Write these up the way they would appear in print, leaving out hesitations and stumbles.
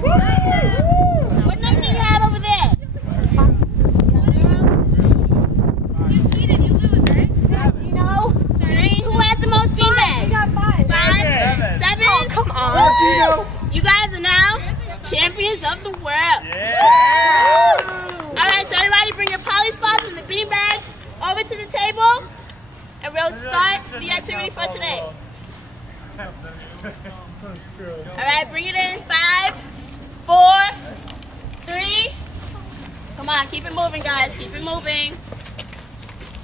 What number do you have over there? 0? You cheated, you lose, right? No. 3. Who has the most beanbags? We got 5. 5? 7? Oh, come on. You guys are now champions of the world. Yeah. Alright, so everybody bring your poly spots and the beanbags over to the table, and we'll start the activity for today. Alright, bring it in. 5, 4, 3. Come on, keep it moving, guys. Keep it moving.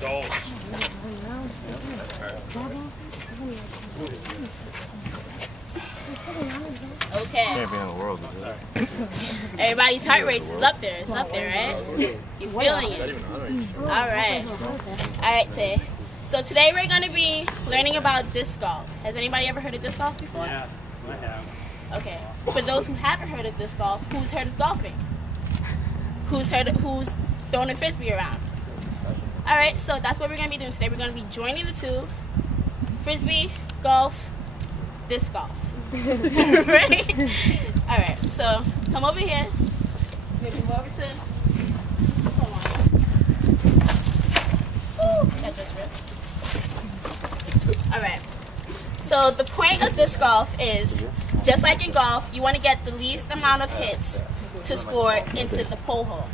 Go. Okay. Champion of the world. Everybody's heart rate is up there. It's up there, right? You're feeling it. Alright. Alright, Tay. So today we're going to be learning about disc golf. Has anybody ever heard of disc golf before? Yeah, I have. Okay. For those who haven't heard of disc golf, who's heard of golfing? Who's throwing a frisbee around? Alright, so that's what we're going to be doing today. We're going to be joining the two. Frisbee, golf, disc golf. Right? Alright, so come over here. Maybe go over to someone. That just ripped. Alright. So the point of disc golf is, just like in golf, you want to get the least amount of hits to score into the pole hole.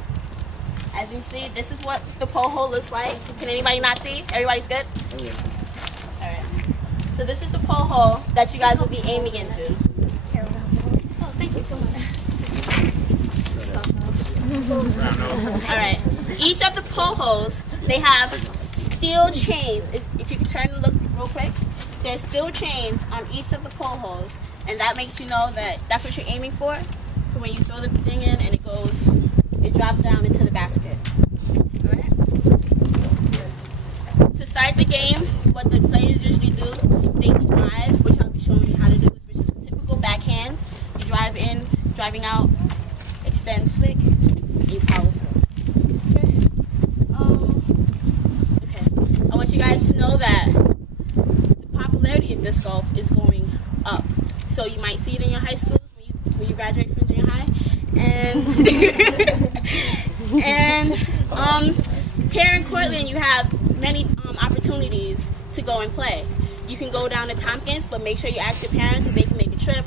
As you see, this is what the pole hole looks like. Can anybody not see? Everybody's good? Alright. So this is the pole hole that you guys will be aiming into. Oh, thank you so much. Alright. Each of the pole holes, they have steel chains. If you can turn and look real quick, there's steel chains on each of the pole holes, and that makes you know that that's what you're aiming for when you throw the thing in and it drops down into the basket. Alright? To start the game, what the players usually do, they drive, which I'll be showing you how to do, which is a typical backhand. You drive in, driving out, extend, flick, and you follow through. Okay. I want you guys to know that the popularity of disc golf is going up. So you might see it in your high schools when you graduate from junior high. And here in Cortland, you have many opportunities to go and play. You can go down to Tompkins, but make sure you ask your parents if they can make a trip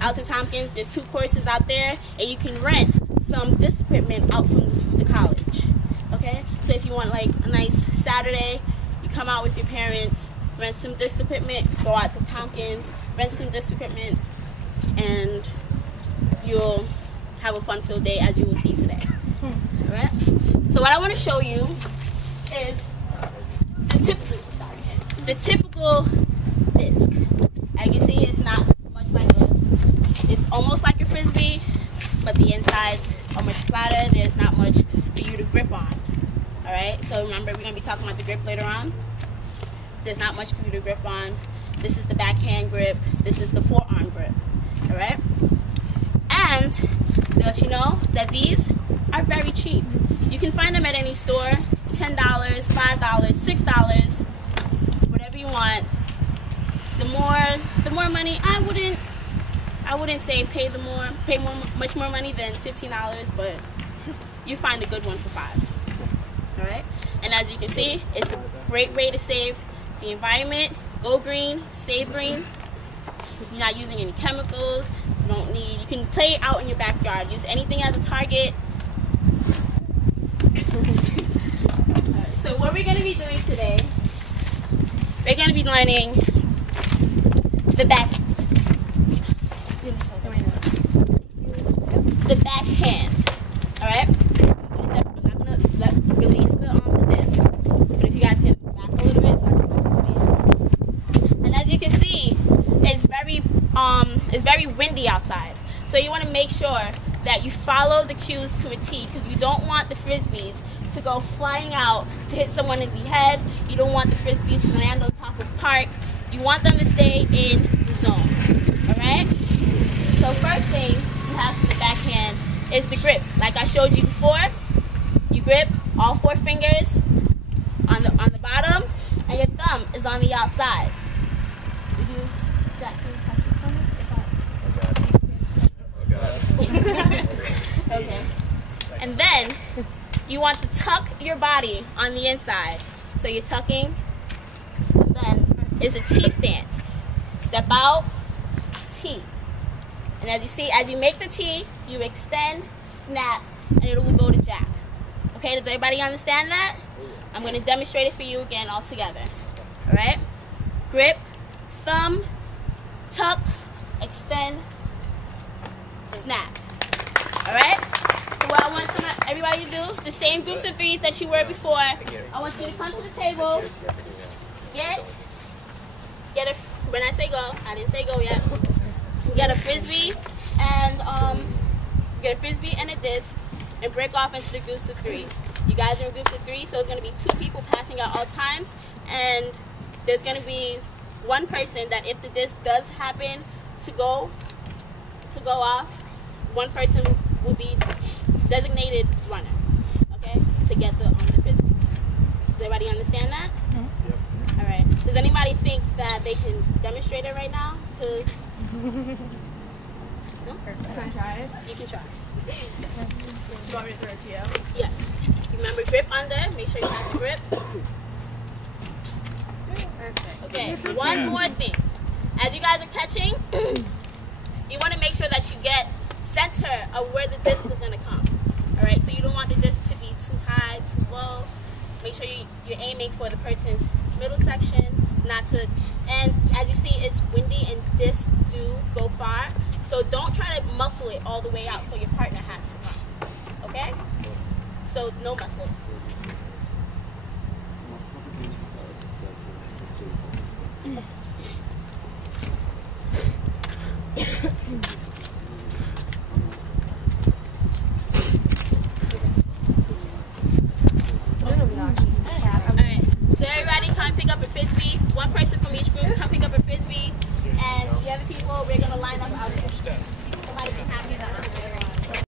out to Tompkins. There's 2 courses out there, and you can rent some disc equipment out from the college. Okay? So if you want like a nice Saturday, you come out with your parents, rent some disc equipment, go out to Tompkins, rent some disc equipment, and you'll have a fun-filled day, as you will see today. Alright? So what I want to show you is the typical disc. As you see, it's not much like it's almost like a frisbee, but the insides are much flatter. There's not much for you to grip on. Alright? So remember, we're going to be talking about the grip later on. There's not much for you to grip on. This is the backhand grip. This is the forearm grip. Alright? And to let you know that these are very cheap. You can find them at any store. $10, $5, $6, whatever you want. The more money, I wouldn't say pay much more money than $15, but you find a good one for $5. Alright? And as you can see, it's a great way to save the environment. Go green, save green. You're not using any chemicals. You can play out in your backyard. Use anything as a target. So what we're going to be doing today, we're going to be learning the backhand. Alright? I'm not going to release the disc. But if you guys can back a little bit so I can put some space. And as you can see, it's very windy outside. So you want to make sure that you follow the cues to a T, because you don't want the frisbees to go flying out to hit someone in the head. You don't want the frisbees to land on top of park. You want them to stay in the zone. Alright? So first thing you have for the backhand is the grip. Like I showed you before, you grip all 4 fingers on the bottom, and your thumb is on the outside. Jack, can you touch this for me? And then you want to tuck your body on the inside. So you're tucking, and then it's a T stance. Step out, T. And as you see, as you make the T, you extend, snap, and it will go to jack. Okay, does everybody understand that? I'm going to demonstrate it for you again all together. Alright? Grip, thumb, tuck, extend, snap. Alright? So what I want everybody to do, the same groups of threes that you were before, I want you to come to the table, get a, when I say go, I didn't say go yet, get a frisbee and a disc and break off into the groups of three. You guys are in groups of three, so it's going to be 2 people passing out all times, and there's going to be one person that if the disc does happen to go off, one person will be designated runner, okay, to get the frisbees. Does everybody understand that? Mm-hmm. Yep. All right. Does anybody think that they can demonstrate it right now? No? Can I try it? You can try. Do you want me to throw it to you? Yes. Remember, grip under. Make sure you have the grip. Perfect. Okay, one more thing. As you guys are catching, you want to make sure that you get center of where the disc is going to come. Alright, so you don't want the disc to be too high, too low. Make sure you're aiming for the person's middle section, not to, and as you see, it's windy and discs do go far. So don't try to muscle it all the way out so your partner has to run. Okay? So no muscle. Alright, so everybody come pick up a frisbee. One person from each group come pick up a frisbee. And the other people, we're going to line up out here.